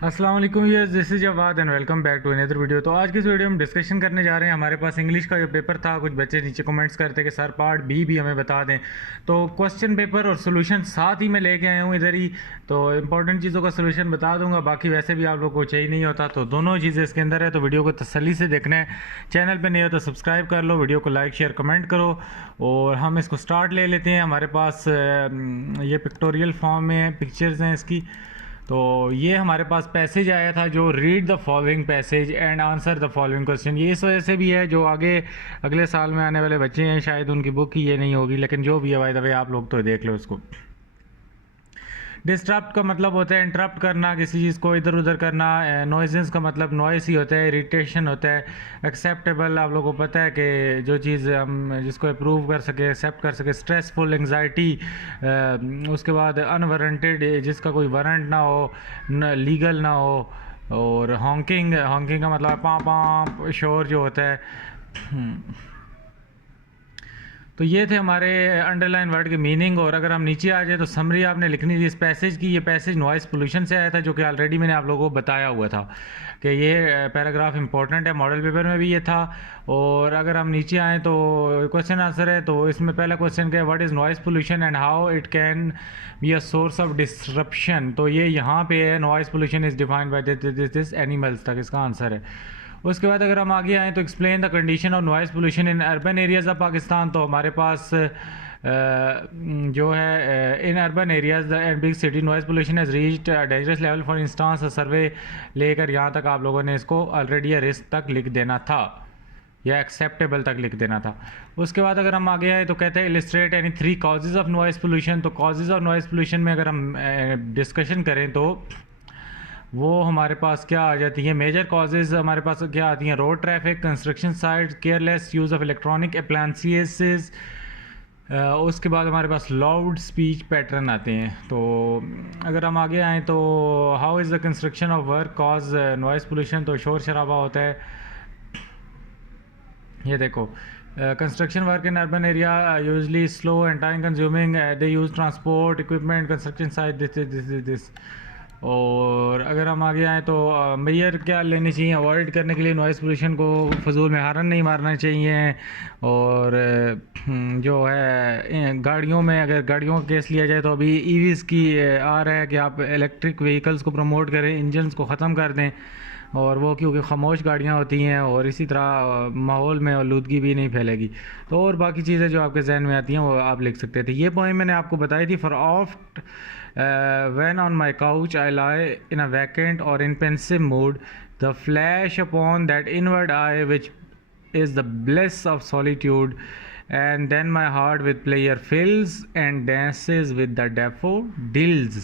अस्सलाम वालेकुम ये this is Jawad and welcome back to another video. तो आज की इस वीडियो में डिस्कशन करने जा रहे हैं। हमारे पास इंग्लिश का जो पेपर था, कुछ बच्चे नीचे कमेंट्स करते कि सर पार्ट बी भी हमें बता दें। तो क्वेश्चन पेपर और सोल्यूशन साथ ही मैं लेके आया हूँ इधर ही। तो इंपॉर्टेंट चीज़ों का सोल्यूशन बता दूंगा, बाकी वैसे भी आप लोग को चाहिए नहीं होता, तो दोनों चीज़ें इसके अंदर है। तो वीडियो को तसल्ली से देखना है। चैनल पर नहीं हो तो सब्सक्राइब कर लो, वीडियो को लाइक शेयर कमेंट करो और हम इसको स्टार्ट ले लेते हैं। हमारे पास ये पिक्टोरियल फॉर्म में है, पिक्चर्स हैं इसकी। तो ये हमारे पास पैसेज आया था जो read the following passage and answer the following question. ये इस वजह से भी है जो आगे अगले साल में आने वाले बच्चे हैं, शायद उनकी बुक ही ये नहीं होगी, लेकिन जो भी है बाय द वे आप लोग तो देख लो इसको। डिस्टर्ब का मतलब होता है इंटरप्ट करना, किसी चीज़ को इधर उधर करना। नॉइजेंस का मतलब नॉइस ही होता है, इरिटेशन होता है। एक्सेप्टेबल आप लोगों को पता है कि जो चीज़ हम जिसको अप्रूव कर सके, एक्सेप्ट कर सके। स्ट्रेसफुल, एंग्जाइटी, उसके बाद अनवारंटेड, जिसका कोई वारंट ना हो, लीगल ना हो। और हॉन्किंग, हॉन्किंग का मतलब पाँ पाँ शोर जो होता है। तो ये थे हमारे अंडरलाइन वर्ड के मीनिंग। और अगर हम नीचे आ जाए तो समरी आपने लिखनी थी इस पैसेज की। ये पैसेज नॉइस पोल्यूशन से आया था, जो कि ऑलरेडी मैंने आप लोगों को बताया हुआ था कि ये पैराग्राफ इंपॉर्टेंट है, मॉडल पेपर में भी ये था। और अगर हम नीचे आएँ तो क्वेश्चन आंसर है। तो इसमें पहला क्वेश्चन क्या है, what is noise pollution and how it can be a source of disruption. तो ये यहाँ पे है, noise pollution is defined by this animals तक इसका आंसर है। उसके बाद अगर हम आगे आएँ तो explain the condition of noise pollution in urban areas of Pakistan. तो हमारे पास जो है in urban areas and big city noise pollution has reached dangerous level. For instance survey लेकर यहाँ तक आप लोगों ने इसको ऑलरेडी रिस्क तक लिख देना था या एक्सेप्टेबल तक लिख देना था। उसके बाद अगर हम आगे आए तो कहते हैं illustrate any 3 causes of noise pollution. तो कॉजेज़ ऑफ नॉइस पोल्यूशन में अगर हम डिस्कशन करें तो वो हमारे पास क्या आ जाती है, मेजर कॉजेज़ हमारे पास क्या आती हैं, road traffic, construction site, careless use of electronic appliances. उसके बाद हमारे पास लाउड स्पीच पैटर्न आते हैं। तो अगर हम आगे आएँ तो how is the construction of work cause noise pollution. तो शोर शराबा होता है। ये देखो, construction work in urban area usually slow and time consuming, they use transport equipment, construction site, this. और अगर हम आगे आएँ तो मेजर क्या लेनी चाहिए अवॉइड करने के लिए नॉइस पोल्यूशन को, फजूल में हारन नहीं मारना चाहिए। और जो है गाड़ियों में, अगर गाड़ियों का केस लिया जाए तो अभी ईवीज़ की आ रहा है कि आप इलेक्ट्रिक व्हीकल्स को प्रमोट करें, इंजन्स को ख़त्म कर दें। और वो क्योंकि खामोश गाड़ियाँ होती हैं और इसी तरह माहौल में आलूदगी भी नहीं फैलेगी। तो और बाकी चीज़ें जो आपके जहन में आती हैं वो आप लिख सकते थे। ये पॉइंट मैंने आपको बताई थी। For oft when on my couch I lie in a vacant or in pensive mood, the flash upon that inward eye which is the bliss of solitude, and then my heart with pleasure fills and dances with the daffodils।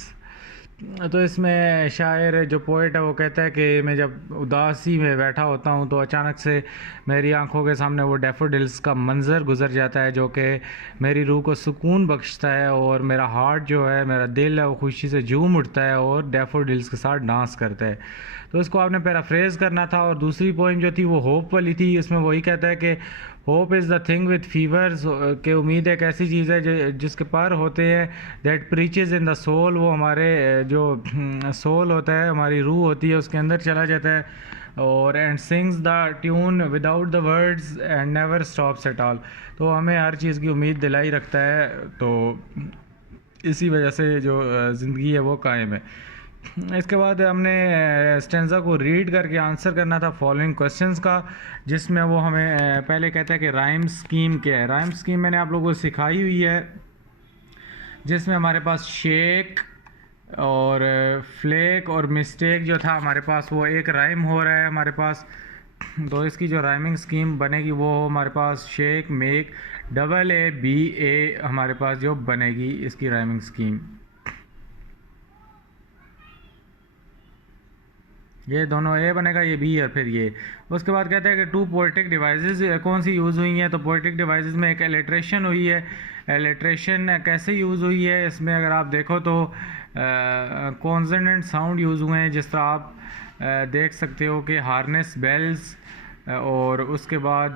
तो इसमें शायर जो poet है वो कहता है कि मैं जब उदासी में बैठा होता हूँ तो अचानक से मेरी आंखों के सामने वो डैफोडिल्स का मंज़र गुजर जाता है, जो कि मेरी रूह को सुकून बख्शता है। और मेरा हार्ट जो है, मेरा दिल है, वो खुशी से झूम उठता है और डैफोडिल्स के साथ डांस करता है। तो इसको आपने पैराफ्रेज करना था। और दूसरी पोइम जो थी वो होप वाली थी। इसमें वही कहता है कि hope is the thing with fevers, के उम्मीद एक ऐसी चीज़ है जिसके पर होते हैं। दैट प्रीचेज इन द सोल, वो हमारे जो सोल होता है, हमारी रूह होती है, उसके अंदर चला जाता है। और and sings the tune without the words and never stops at all. तो हमें हर चीज़ की उम्मीद दिलाई रखता है। तो इसी वजह से जो ज़िंदगी है वो कायम है। इसके बाद हमने स्टेंजा को रीड करके आंसर करना था फॉलोइंग क्वेश्चंस का, जिसमें वो हमें पहले कहता है कि राइम स्कीम क्या है। राइम स्कीम मैंने आप लोगों को सिखाई हुई है, जिसमें हमारे पास शेक और फ्लेक और मिस्टेक जो था हमारे पास वो एक राइम हो रहा है हमारे पास। तो इसकी जो राइमिंग स्कीम बनेगी वो हमारे पास शेक, मेक, AABA हमारे पास जो बनेगी इसकी राइमिंग स्कीम। ये दोनों ए बनेगा, ये बी और फिर ये। उसके बाद कहते हैं कि 2 पोएटिक डिवाइसेस कौन सी यूज़ हुई हैं। तो पोएटिक डिवाइसेस में एक एलिट्रेशन हुई है। एलिट्रेशन कैसे यूज़ हुई है, इसमें अगर आप देखो तो कॉन्सोनेंट साउंड यूज़ हुए हैं, जिस तरह आप देख सकते हो कि हार्नेस, बेल्स, और उसके बाद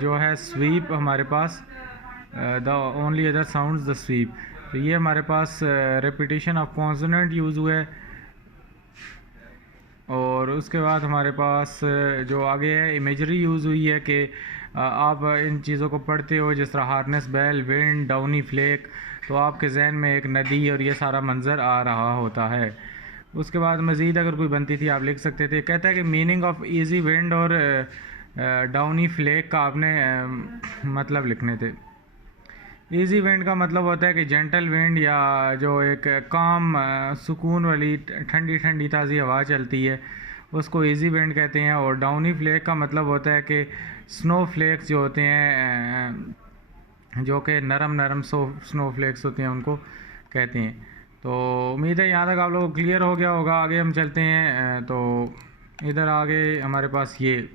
जो है स्वीप हमारे पास, the only other sounds the sweep. तो ये हमारे पास रेपिटेशन ऑफ कॉन्सोनेंट यूज़ हुआ है। और उसके बाद हमारे पास जो आगे है इमेजरी यूज़ हुई है कि आप इन चीज़ों को पढ़ते हो, जिस तरह harness bell, wind, downy flake, तो आपके जहन में एक नदी और ये सारा मंज़र आ रहा होता है। उसके बाद मज़ीद अगर कोई बनती थी आप लिख सकते थे। कहता है कि मीनिंग ऑफ ईजी विंड और डाउनी फ्लेक का आपने मतलब लिखने थे। ईजी विंड का मतलब होता है कि जेंटल विंड, या जो एक काम सुकून वाली ठंडी ठंडी ताज़ी हवा चलती है, उसको इजी विंड कहते हैं। और डाउनी फ्लेक का मतलब होता है कि स्नो फ्लेक्स जो होते हैं, जो कि नरम नरम स्नो फ्लेक्स होते हैं, उनको कहते हैं। तो उम्मीद है यहाँ तक आप लोगों को क्लियर हो गया होगा। आगे हम चलते हैं। तो इधर आगे हमारे पास ये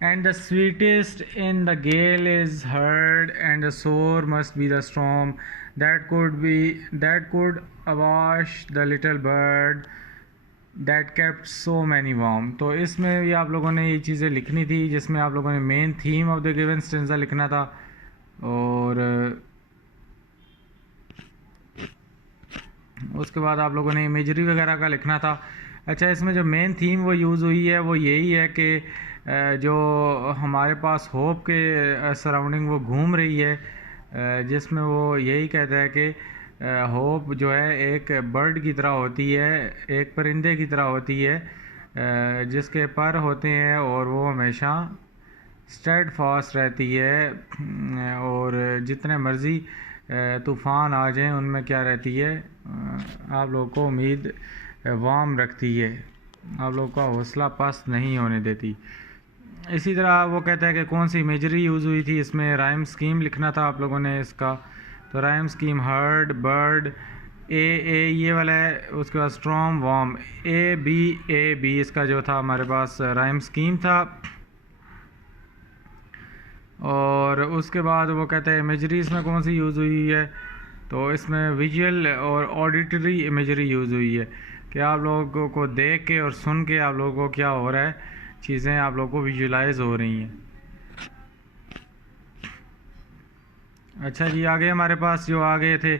and the sweetest in the gale is heard, and the sore must be the storm that could awash the little bird that kept so many warm। तो इसमें भी आप लोगों ने ये चीज़ें लिखनी थी, जिसमें आप लोगों ने main theme of the given stanza लिखना था, और उसके बाद आप लोगों ने इमेजरी वगैरह का लिखना था। अच्छा, इसमें जो मेन थीम वो यूज़ हुई है वो यही है कि जो हमारे पास होप के सराउंडिंग वो घूम रही है, जिसमें वो यही कहता है कि होप जो है एक बर्ड की तरह होती है, एक परिंदे की तरह होती है, जिसके पर होते हैं और वो हमेशा स्टेड फास्ट रहती है, और जितने मर्ज़ी तूफ़ान आ जाएं उनमें क्या रहती है, आप लोगों को उम्मीद वार्म रखती है, आप लोगों का हौसला पस्त नहीं होने देती। इसी तरह वो कहता है कि कौन सी इमेजरी यूज़ हुई थी, इसमें राइम स्कीम लिखना था आप लोगों ने इसका। तो राइम स्कीम हर्ड, बर्ड, ए ये वाला है, उसके बाद स्ट्रॉम, वार्म, ए बी इसका जो था हमारे पास राइम स्कीम था। और उसके बाद वो कहता है इमेजरी इसमें कौन सी यूज़ हुई है, तो इसमें विजुअल और ऑडिटरी इमेजरी यूज़ हुई है कि आप लोगों को देख के और सुन के आप लोगों को क्या हो रहा है, चीज़ें आप लोगों को विजुलाइज हो रही हैं। अच्छा जी, आगे हमारे पास जो आ गए थे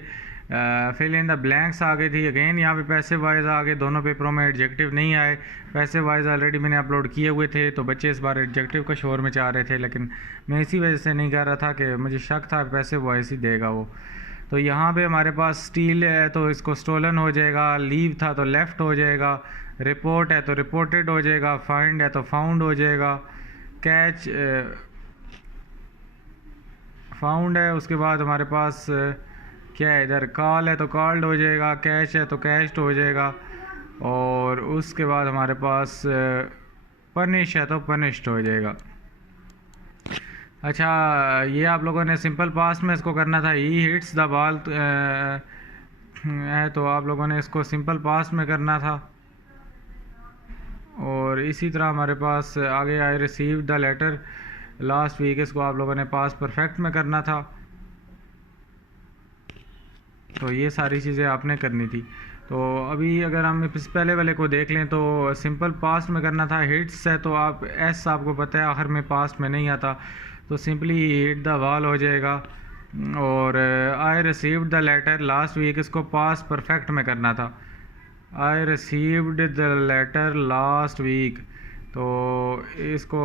फिल इन द ब्लैंक्स आ गई थी। अगेन यहाँ पे पैसिव वाइज आ गए, दोनों पेपरों में एडजेक्टिव नहीं आए। पैसिव वाइज ऑलरेडी मैंने अपलोड किए हुए थे, तो बच्चे इस बार एडजेक्टिव का शोर में चाह रहे थे, लेकिन मैं इसी वजह से नहीं कह रहा था कि मुझे शक था पैसिव वॉइस ही देगा वो। तो यहाँ पे हमारे पास स्टील है तो इसको स्टोलन हो जाएगा, लीव था तो लेफ़्ट हो जाएगा, रिपोर्ट है तो रिपोर्टेड हो जाएगा, फाइंड है तो फाउंड हो जाएगा, कैच फाउंड है। उसके बाद हमारे पास क्या है, इधर कॉल है तो कॉल्ड हो जाएगा, कैच है तो कैच्ड हो जाएगा, और उसके बाद हमारे पास पनिश है तो पनिश्ड हो जाएगा। अच्छा, ये आप लोगों ने सिंपल पास्ट में इसको करना था, ही हिट्स द बॉल है तो आप लोगों ने इसको सिंपल पास्ट में करना था। और इसी तरह हमारे पास आगे I receive the letter last week, इसको आप लोगों ने पास्ट परफेक्ट में करना था। तो ये सारी चीज़ें आपने करनी थी। तो अभी अगर हम इस पहले वाले को देख लें तो सिंपल पास्ट में करना था, हिट्स है तो आप एस आपको पता है आखिर में पास्ट में नहीं आता, तो सिंपली हिट द बॉल हो जाएगा। और I received the letter last week, इसको पास्ट परफेक्ट में करना था, I received the letter last week, तो इसको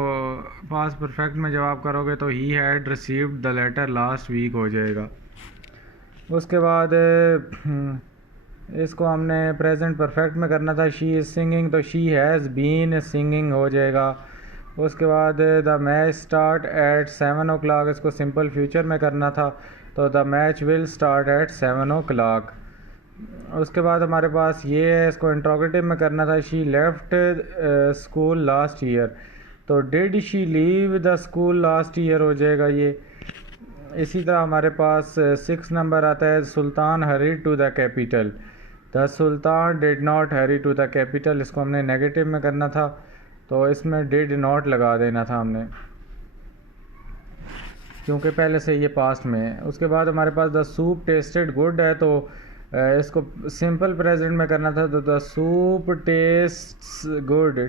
पास्ट परफेक्ट में जब आप करोगे तो ही had received the letter last week हो जाएगा। उसके बाद इसको हमने प्रेजेंट परफेक्ट में करना था, शी इज़ सिंगिंग तो शी हैज़ बीन सिंगिंग हो जाएगा। उसके बाद the match start at 7 o'clock, इसको सिंपल फ्यूचर में करना था, तो the match will start at 7 o'clock। उसके बाद हमारे पास ये है, इसको इंट्रोगेटिव में करना था, she left school last year, तो did she leave the school last year हो जाएगा ये। इसी तरह हमारे पास 6 नंबर आता है, sultan hurry to the capital, the sultan did not hurry to the capital, इसको हमने नेगेटिव में करना था, तो इसमें डिड नॉट लगा देना था हमने, क्योंकि पहले से ये पास्ट में है। उसके बाद हमारे पास द सूप टेस्टेड गुड है, तो इसको सिंपल प्रेजेंट में करना था, तो the soup tests good,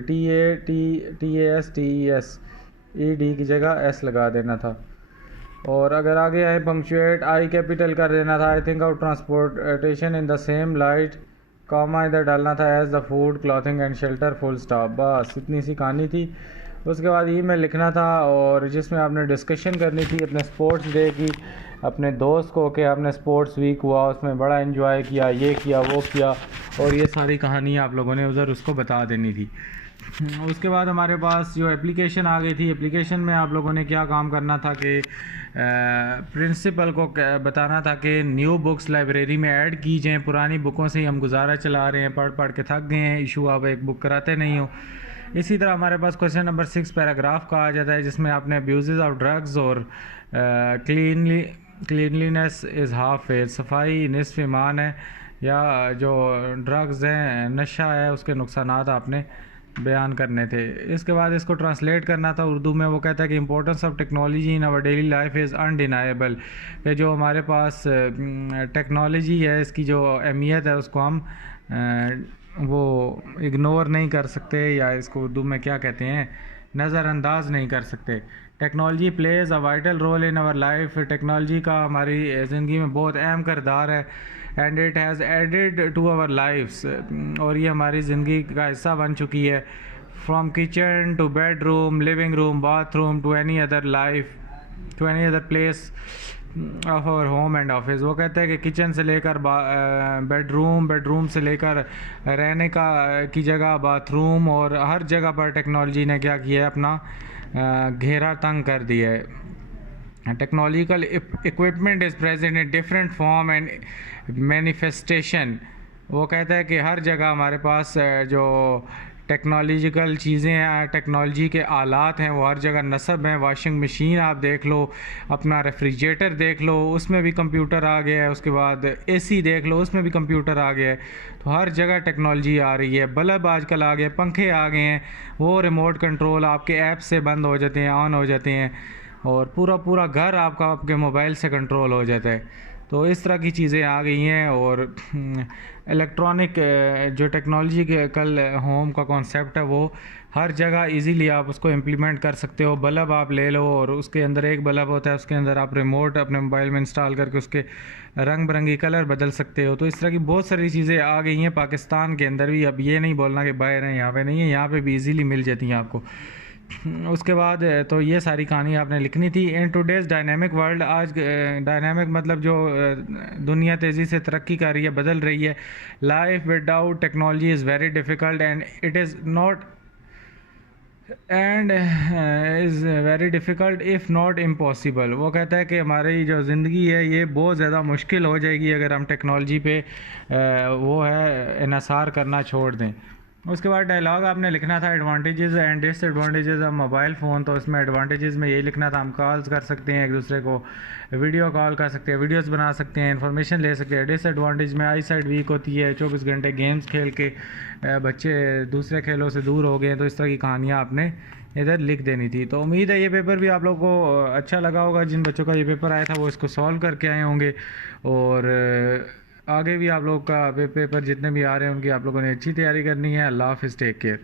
TASTES, ED की जगह S लगा देना था। और अगर आगे आए पंक्चुएट, आई कैपिटल कर देना था, I think of transportation in the same light comma इधर डालना था as the food clothing and shelter full stop. बस इतनी सी कहानी थी। उसके बाद ईमेल लिखना था और जिसमें आपने डिस्कशन करनी थी अपने स्पोर्ट्स डे की, अपने दोस्त को कि आपने स्पोर्ट्स वीक हुआ उसमें बड़ा एंजॉय किया, ये किया वो किया, और ये सारी कहानी आप लोगों ने उधर उसको बता देनी थी। उसके बाद हमारे पास जो एप्लीकेशन आ गई थी, एप्लीकेशन में आप लोगों ने क्या काम करना था कि प्रिंसिपल को बताना था कि न्यू बुक्स लाइब्रेरी में ऐड की जाएँ। पुरानी बुकों से ही हम गुजारा चला रहे हैं, पढ़ पढ़ के थक गए हैं, इशू आप एक बुक कराते नहीं हो। इसी तरह हमारे पास क्वेश्चन नंबर 6 पैराग्राफ का आ जाता है जिसमें आपने अब्यूज़ ऑफ ड्रग्स और क्लीनलीनेस इज़ हाफ फेथ, सफाई निस्फ ईमान है, या जो ड्रग्स हैं, नशा है, उसके नुकसानात आपने बयान करने थे। इसके बाद इसको ट्रांसलेट करना था उर्दू में। वो कहता है कि importance of technology in our daily life is undeniable, कि जो हमारे पास टेक्नोलॉजी है इसकी जो अहमियत है उसको हम वो इग्नोर नहीं कर सकते, या इसको उर्दू में क्या कहते हैं, नज़रअंदाज नहीं कर सकते। Technology plays a vital role in our life, technology का हमारी ज़िंदगी में बहुत अहम किरदार है। And it has added to our lifes, और ये हमारी ज़िंदगी का हिस्सा बन चुकी है। From kitchen to bedroom, living room, bathroom, to any other life, to any other place of our home and office. वो कहते हैं कि किचन से लेकर बेडरूम, बेडरूम से लेकर रहने का की जगह, बाथरूम, और हर जगह पर टेक्नोलॉजी ने क्या किया है, अपना घेरा तंग कर दिया है। Technological equipment is present in different form and manifestation. वो कहता है कि हर जगह हमारे पास जो टेक्नोलॉजिकल चीज़ें हैं, टेक्नोलॉजी के आलात हैं, वो हर जगह नस्ब हैं। वॉशिंग मशीन आप देख लो, अपना रेफ्रिजरेटर देख लो, उसमें भी कंप्यूटर आ गया है। उसके बाद एसी देख लो, उसमें भी कंप्यूटर आ गया है। तो हर जगह टेक्नोलॉजी आ रही है। बल्ब आजकल आ गए, पंखे आ गए हैं, वो रिमोट कंट्रोल आपके ऐप से बंद हो जाते हैं, ऑन हो जाते हैं, और पूरा पूरा घर आपका आपके मोबाइल से कंट्रोल हो जाता है। तो इस तरह की चीज़ें आ गई हैं। और इलेक्ट्रॉनिक जो टेक्नोलॉजी के कल होम का कॉन्सेप्ट है वो हर जगह इजीली आप उसको इम्प्लीमेंट कर सकते हो। बल्ब आप ले लो और उसके अंदर एक बल्ब होता है, उसके अंदर आप रिमोट अपने मोबाइल में इंस्टॉल करके उसके रंग बिरंगी कलर बदल सकते हो। तो इस तरह की बहुत सारी चीज़ें आ गई हैं पाकिस्तान के अंदर भी। अब ये नहीं बोलना कि बाहर हैं, यहाँ पे नहीं है, यहाँ पे भी इजीली मिल जाती हैं आपको। उसके बाद तो ये सारी कहानी आपने लिखनी थी। इन टुडेज़ डायनामिक वर्ल्ड, आज डायनामिक मतलब जो दुनिया तेज़ी से तरक्की कर रही है, बदल रही है। Life without technology is very difficult and it is not and is very difficult if not impossible. वो कहता है कि हमारी जो ज़िंदगी है ये बहुत ज़्यादा मुश्किल हो जाएगी अगर हम टेक्नोलॉजी पे वो है इन्हसार करना छोड़ दें। उसके बाद डायलॉग आपने लिखना था advantages and disadvantages of mobile phone. तो इसमें एडवांटेजेस में यही लिखना था, हम कॉल्स कर सकते हैं एक दूसरे को, वीडियो कॉल कर सकते हैं, वीडियोस बना सकते हैं, इन्फॉर्मेशन ले सकते हैं। डिसएडवांटेज में आई साइड वीक होती है, 24 घंटे गेम्स खेल के बच्चे दूसरे खेलों से दूर हो गए। तो इस तरह की कहानियाँ आपने इधर लिख देनी थी। तो उम्मीद है ये पेपर भी आप लोगों को अच्छा लगा होगा। जिन बच्चों का ये पेपर आया था वो इसको सॉल्व करके आए होंगे, और आगे भी आप लोग का पेपर जितने भी आ रहे हैं उनकी आप लोगों ने अच्छी तैयारी करनी है। अल्लाह हाफ़िज़, टेक केयर।